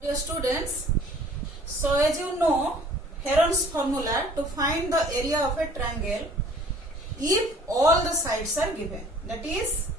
Dear students, so as you know, Heron's formula to find the area of a triangle if all the sides are given, that is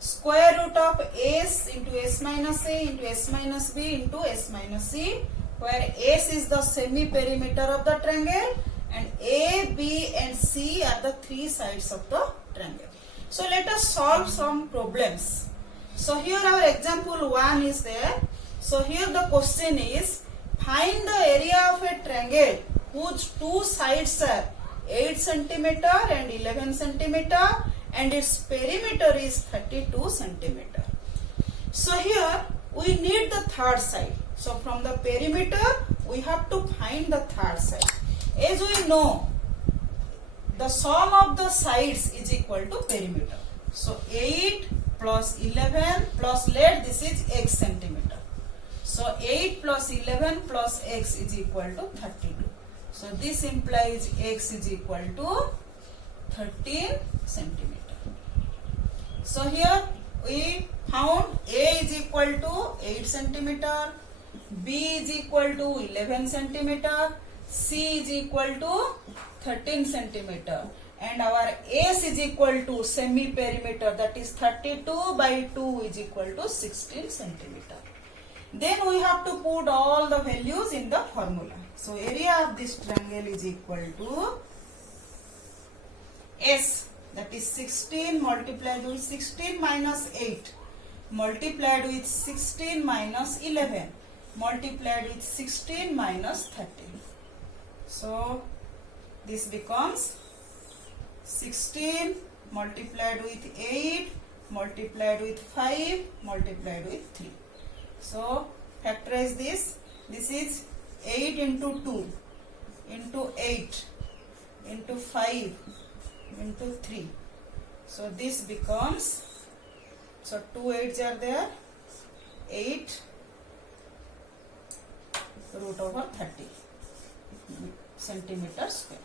square root of s into s minus a into s minus b into s minus c, where s is the semi perimeter of the triangle and a, b and c are the three sides of the triangle. So let us solve some problems. So here our example 1 is there. So here the question is, find the area of a triangle whose two sides are 8 centimeter and 11 centimeter and its perimeter is 32 centimeter. So here we need the third side. So from the perimeter we have to find the third side. As we know, the sum of the sides is equal to perimeter. So 8 plus 11 plus this is x centimeter. So 8 plus 11 plus x is equal to 32. So this implies x is equal to 13 centimeter. So here we found a is equal to 8 centimeter, b is equal to 11 centimeter, c is equal to 13 centimeter, and our s is equal to semi perimeter, that is 32 by 2 is equal to 16 centimeter. Then we have to put all the values in the formula. So area of this triangle is equal to S, that is 16 multiplied with 16 minus 8 multiplied with 16 minus 11 multiplied with 16 minus 13. So this becomes 16 multiplied with 8 multiplied with 5 multiplied with 3. So factorize this. This is 8 into 2 into 8 into 5 into 3. So this becomes, so 2 8s are there, 8 root over 30 centimeter square.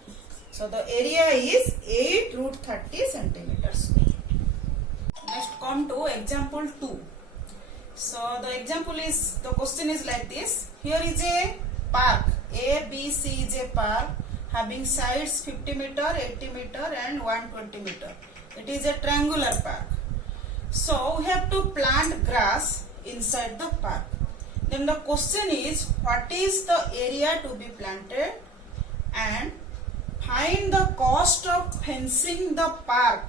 So the area is 8 root 30 centimeter square. Next come to example 2. So the example is, the question is like this. Here is a park. A, B, C is a park having sides 50 meter, 80 meter and 120 meter. It is a triangular park. So we have to plant grass inside the park. Then the question is, what is the area to be planted and find the cost of fencing the park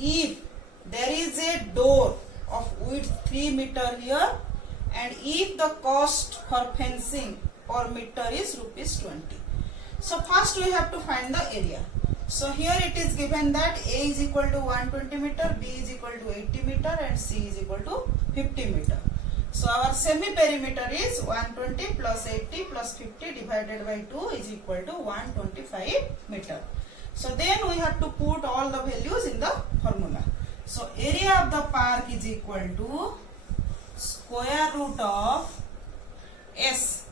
if there is a door of width 3 meter here and if the cost for fencing per meter is rupees 20. So first we have to find the area. So here it is given that A is equal to 120 meter, B is equal to 80 meter and C is equal to 50 meter. So our semi perimeter is 120 plus 80 plus 50 divided by 2 is equal to 125 meter. So then we have to put all the values in the formula. So area of the park is equal to square root of S,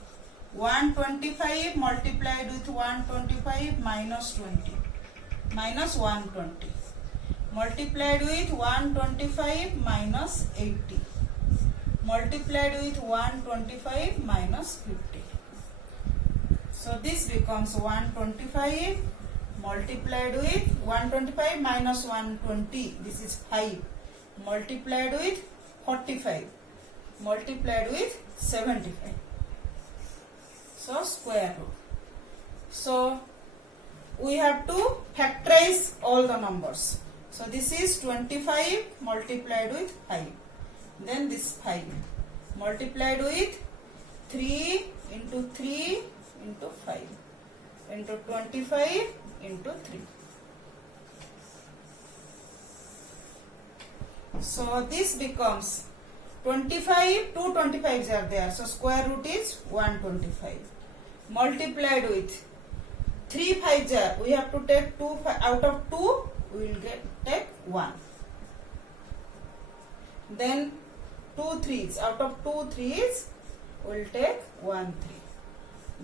125 multiplied with 125 minus 20 minus 120 multiplied with 125 minus 80 multiplied with 125 minus 50. So this becomes 125 multiplied with 125 minus 120, this is 5, multiplied with 45, multiplied with 75. So square root. So we have to factorize all the numbers. So this is 25 multiplied with 5. Then this 5 multiplied with 3 into 3 into 5 into 25 into 3. So this becomes 25, 2 25s are there. So square root is 125 multiplied with 3 5s are, we have to take 2 out of 2 we will take 1. Then 2 3s, out of 2 3s we will take 1 3.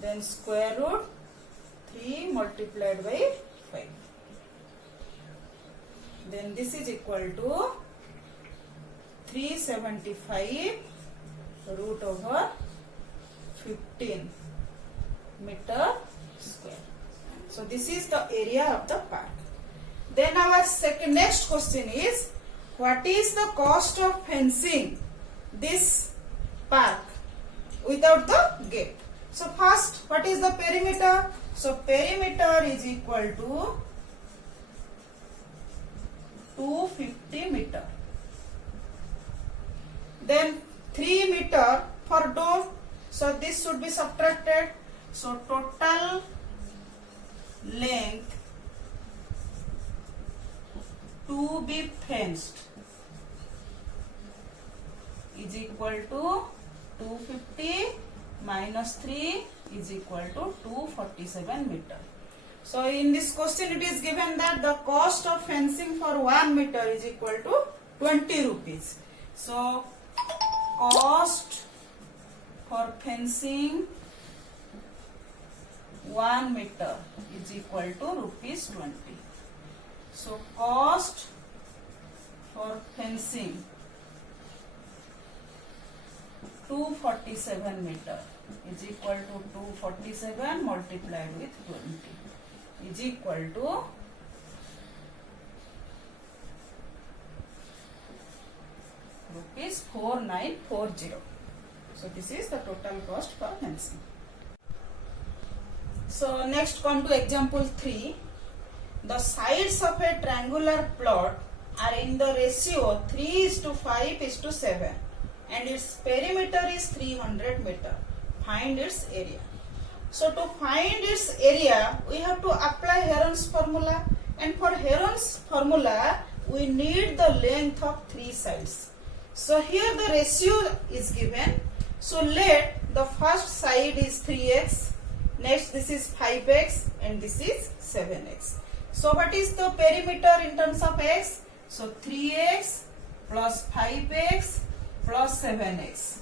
Then square root 3 multiplied by 5. Then this is equal to 375 root over 15 meter square. So this is the area of the park. Then our next question is, what is the cost of fencing this park without the gate? So first, what is the perimeter? So perimeter is equal to 250 meter. Then 3 meter for door. So this should be subtracted. So total length to be fenced is equal to 250 minus 3 is equal to 247 meter. So in this question it is given that the cost of fencing for 1 meter is equal to 20 rupees. So cost for fencing 1 meter is equal to rupees 20. So cost for fencing 247 meter is equal to 247 multiplied with 20 is equal to rupees 4940. So this is the total cost for fencing. So next come to example 3. The sides of a triangular plot are in the ratio 3:5:7 and its perimeter is 300 meter. Find its area. So to find its area, we have to apply Heron's formula, and for Heron's formula, we need the length of 3 sides. So here the ratio is given. So let the first side is 3x, next this is 5x, and this is 7x. So what is the perimeter in terms of x? So 3x plus 5x plus 7x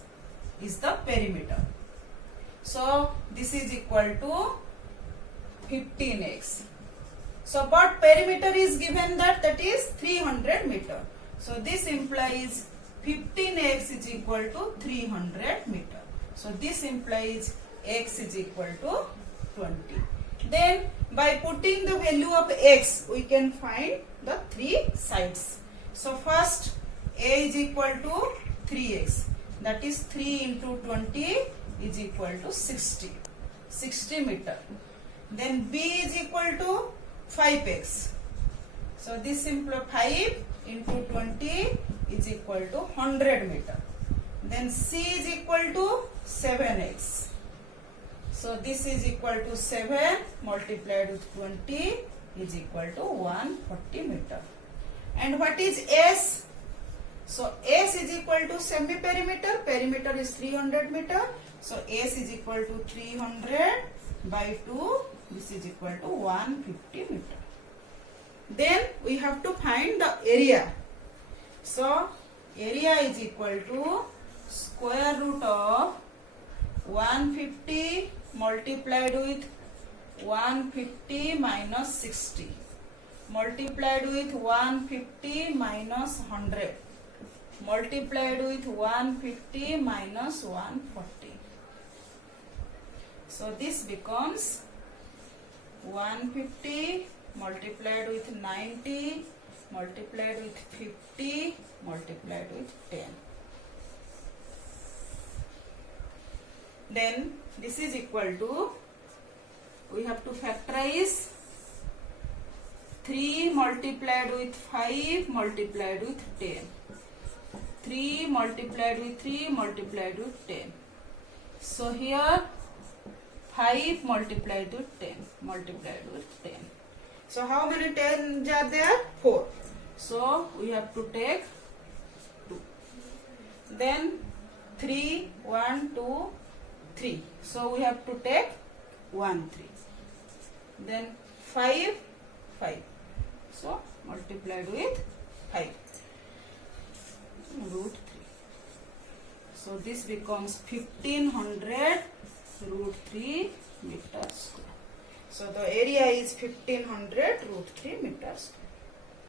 is the perimeter. So this is equal to 15x. So but perimeter is given that is 300 meter. So this implies 15x is equal to 300 meter. So this implies x is equal to 20. Then by putting the value of x, we can find the 3 sides. So first a is equal to 3x, that is 3 into 20 is equal to 60 meter. Then b is equal to 5x. So this simple 5 into 20 is equal to 100 meter. Then c is equal to 7x. So this is equal to 7 multiplied with 20 is equal to 140 meter. And what is s? So s is equal to semi-perimeter. Perimeter is 300 meter. So s is equal to 300 by 2. This is equal to 150 meter. Then we have to find the area. So area is equal to square root of 150 multiplied with 150 minus 60 multiplied with 150 minus 100 multiplied with 150 minus 140. So this becomes 150 multiplied with 90 multiplied with 50 multiplied with 10. Then this is equal to, we have to factorize 3 multiplied with 5 multiplied with 10. 3 multiplied with 3 multiplied with 10. So here 5 multiplied with 10 multiplied with 10. So how many 10s are there? 4. So we have to take 2. Then 3, 1, 2, 3. So we have to take 1, 3. Then 5, 5. So multiplied with 5. Root 3. So this becomes 1500 root 3 meters square. So the area is 1500 root 3 meters square.